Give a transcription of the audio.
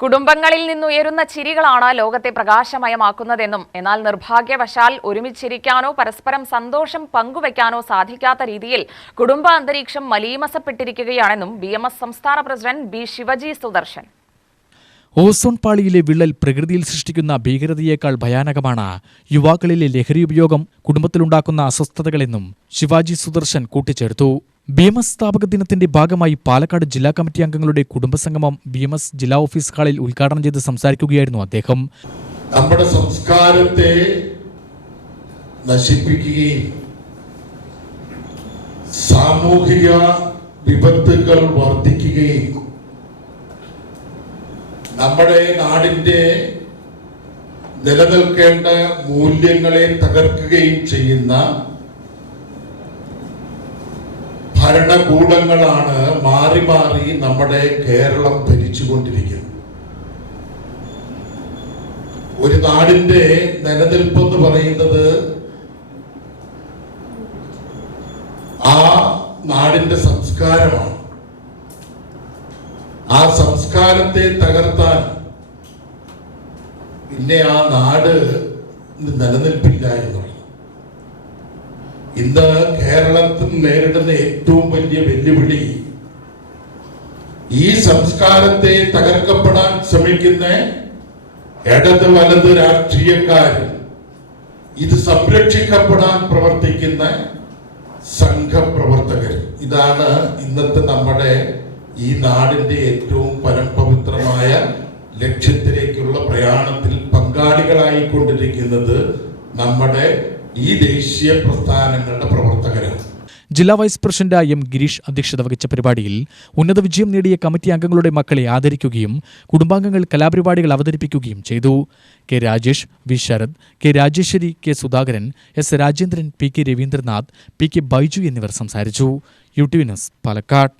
കുടുംബങ്ങളിൽ നിന്നുയരുന്ന ചിരികളാണ് ലോകത്തെ പ്രകാശമയമാക്കുന്നതെന്നും എന്നാൽ നിർഭാഗ്യവശാൽ ഒരുമിച്ചിരിക്കാനോ പരസ്പരം സന്തോഷം പങ്കുവയ്ക്കാനോ സാധിക്കാത്ത രീതിയിൽ കുടുംബ അന്തരീക്ഷം മലീമസപ്പെട്ടിരിക്കുകയാണെന്നും BMS സംസ്ഥാന president B Shivaji Sudarshan. Ozone പാളിയിലെ വിള്ളൽ പ്രകൃതിയിൽ സൃഷ്ടിക്കുന്ന ഭീകരതയേക്കാൾ ഭയാനകമാണ് യുവാക്കളിലെ ലഹരി ഉപയോഗം കുടുംബത്തിലുണ്ടാക്കുന്ന അസ്വസ്ഥതകളെന്നും ശിവാജി സുദർശൻ കൂട്ടിച്ചേർത്തു. BMS സ്ഥാപക ദിനത്തിന്റെ ഭാഗമായി പാലക്കാട് ജില്ലാ കമ്മിറ്റി അംഗങ്ങളുടെ കുടുംബസംഗമം BMS ജില്ലാ ഓഫീസ് ഹാളിൽ ഉദ്ഘാടനം ചെയ്ത് സംസാരിക്കുകയായിരുന്നു അദ്ദേഹം. നമ്മുടെ സംസ്കാരത്തെ നശിപ്പിക്കുകയും സാമൂഹിക വിപത്തുകൾ വർദ്ധിക്കുകയും നമ്മുടെ നാടിന്റെ നിലനിൽക്കേണ്ട മൂല്യങ്ങളെ തകർക്കുകയും ചെയ്യുന്ന ഭരണകൂടങ്ങളാണ് മാറി മാറി നമ്മുടെ കേരളം ഭരിച്ചുകൊണ്ടിരിക്കുന്നത്. ഒരു നാടിന്റെ നിലനിൽപ്പെന്ന് പറയുന്നത് ആ നാടിന്റെ സംസ്കാരമാണ്. ആ സംസ്കാരത്തെ തകർത്താൽ പിന്നെ ആ നാട് നിലനിൽപ്പില്ല എന്നുള്ളത്. ഇന്ന് കേരളത്തിൽ നേരിടുന്ന ഏറ്റവും വലിയ വെല്ലുവിളി ഈ സംസ്കാരത്തെ തകർക്കപ്പെടാൻ ശ്രമിക്കുന്ന ഇടത് വലത് രാഷ്ട്രീയക്കാരും ഇത് സംരക്ഷിക്കപ്പെടാൻ പ്രവർത്തിക്കുന്ന സംഘപ്രവർത്തകർ. ഇതാണ് ഇന്നത്തെ നമ്മുടെ ഈ നാടിന്റെ ഏറ്റവും പരമപവിത്രമായ ലക്ഷ്യത്തിലേക്കുള്ള പ്രയാണത്തിൽ പങ്കാളികളായിക്കൊണ്ടിരിക്കുന്നത് നമ്മുടെ ഈ ദേശീയ പ്രസ്ഥാനങ്ങളുടെ പ്രവർത്തകരാണ്. ജില്ലാ വൈസ് പ്രസിഡന്റ് M ഗിരീഷ് അധ്യക്ഷത വഹിച്ച പരിപാടിയിൽ ഉന്നത വിജയം നേടിയ കമ്മിറ്റി അംഗങ്ങളുടെ മക്കളെ ആദരിക്കുകയും കുടുംബാംഗങ്ങൾ കലാപരിപാടികൾ അവതരിപ്പിക്കുകയും ചെയ്തു. K Rajesh, V Sarath, K Rajeshwari, K Sudhakaran, S Rajendran, P K Ravindranath, P K Baiju എന്നിവർ സംസാരിച്ചു. UTV news, Palakkad.